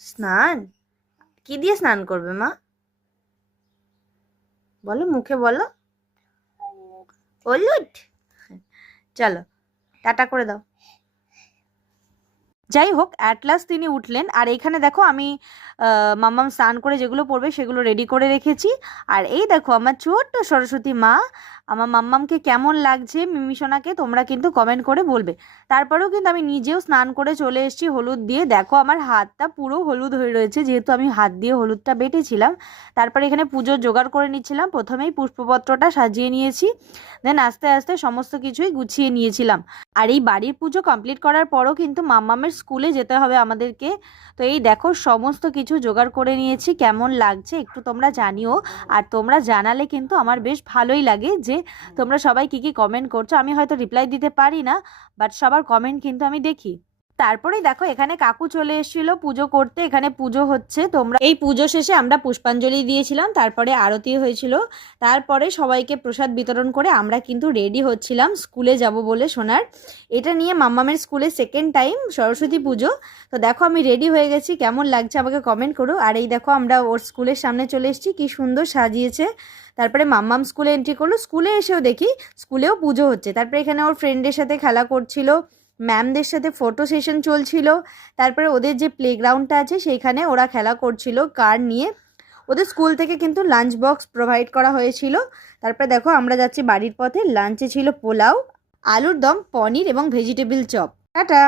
স্নান? কি দিয়ে স্নান করবে মা? বলো, মুখে বলো। হলুদ? চলো, টাটা করে দাও। যাই হোক, অ্যাট লাস্ট তিনি উঠলেন। আর এইখানে দেখো আমি মাম্মাম স্নান করে যেগুলো পড়বে সেগুলো রেডি করে রেখেছি। আর এই দেখো আমার ছোট্ট সরস্বতী মা। আমার মাম্মামকে কেমন লাগছে মিমিসোনাকে তোমরা কিন্তু কমেন্ট করে বলবে। তারপরেও কিন্তু আমি নিজেও স্নান করে চলে এসেছি হলুদ দিয়ে। দেখো আমার হাতটা পুরো হলুদ হয়ে রয়েছে, যেহেতু আমি হাত দিয়ে হলুদটা বেটেছিলাম। তারপরে এখানে পুজোর জোগাড় করে নিচ্ছিলাম। প্রথমেই পুষ্পপত্রটা সাজিয়ে নিয়েছি, দেন আস্তে আস্তে সমস্ত কিছুই গুছিয়ে নিয়েছিলাম। আর এই বাড়ির পুজো কমপ্লিট করার পরও কিন্তু মাম্মামের স্কুলে যেতে হবে আমাদেরকে। তো এই দেখো সমস্ত কিছু জোগাড় করে নিয়েছি। কেমন লাগছে একটু তোমরা জানিও। আর তোমরা জানালে কিন্তু আমার বেশ ভালোই লাগে যে তোমরা সবাই কি কি কমেন্ট করছো। আমি হয়তো রিপ্লাই দিতে পারি না, বাট সবার কমেন্ট কিন্তু আমি দেখি। তারপরেই দেখো এখানে কাকু চলে এসেছিল পুজো করতে। এখানে পুজো হচ্ছে, তোমরা এই পুজো শেষে আমরা পুষ্পাঞ্জলি দিয়েছিলাম, তারপরে আরতি হয়েছিল। তারপরে সবাইকে প্রসাদ বিতরণ করে আমরা কিন্তু রেডি হচ্ছিলাম স্কুলে যাব বলে সোনার। এটা নিয়ে মাম্মামের স্কুলে সেকেন্ড টাইম সরস্বতী পুজো। তো দেখো আমি রেডি হয়ে গেছি, কেমন লাগছে আমাকে কমেন্ট করো। আর এই দেখো আমরা ওর স্কুলের সামনে চলে এসেছি, কি সুন্দর সাজিয়েছে। তারপরে মাম্মাম স্কুলে এন্ট্রি করলো। স্কুলে এসেও দেখি স্কুলেও পুজো হচ্ছে। তারপরে এখানে ওর ফ্রেন্ডের সাথে খেলা করছিল, ম্যামদের সাথে ফটো সেশন চলছিল। তারপরে ওদের যে প্লেগ্রাউন্ডটা আছে সেইখানে ওরা খেলা করছিল কার নিয়ে। ওদের স্কুল থেকে কিন্তু লাঞ্চ বক্স প্রোভাইড করা হয়েছিল। তারপরে দেখো আমরা যাচ্ছি বাড়ির পথে। লাঞ্চে ছিল পোলাও, আলুর দম, পনির এবং ভেজিটেবিল চপ। টাটা।